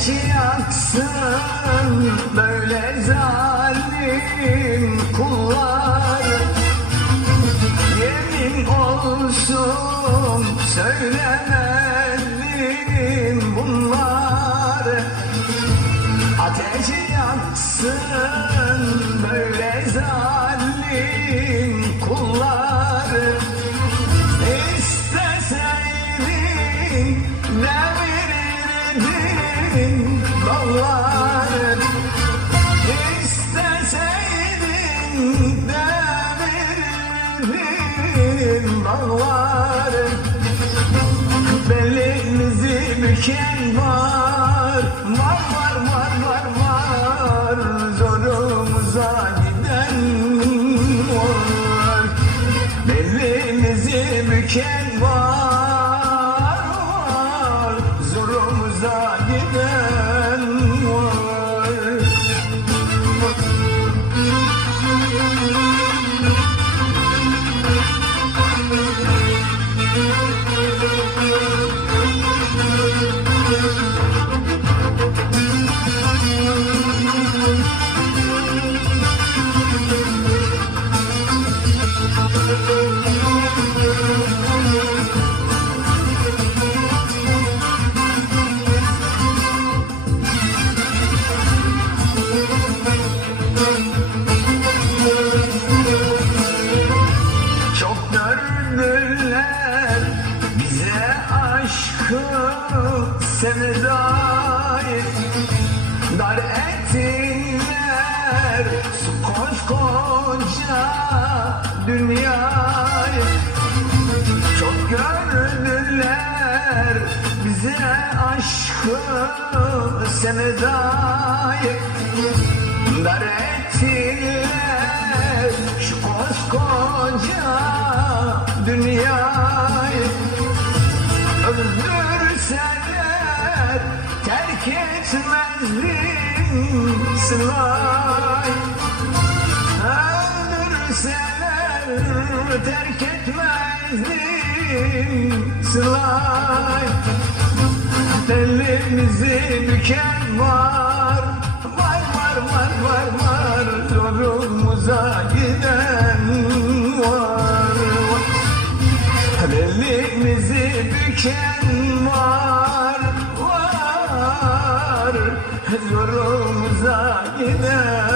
Ateş yaksın böyle zalim kullar. Yemin olsun söylemedim bunları Ateş yaksın böyle zalim dağlar. İsteseydin devirirdin dağlar. Belimizi büken var Var var var var var. Zorumuza giden var. Belimizi büken gördüler bize aşkı sevdayı Dar ettiler koskoca dünyayı Çok gördüler bize aşkı sevdayı Dar ettiler şu koskoca dünyayı Öldürseler terk etmezdim sılay Öldürseler terk etmezdim sılay Elimizi büken var Var var var var var. Zorumuza giden Elimizi büken var Var. Zorumuza giden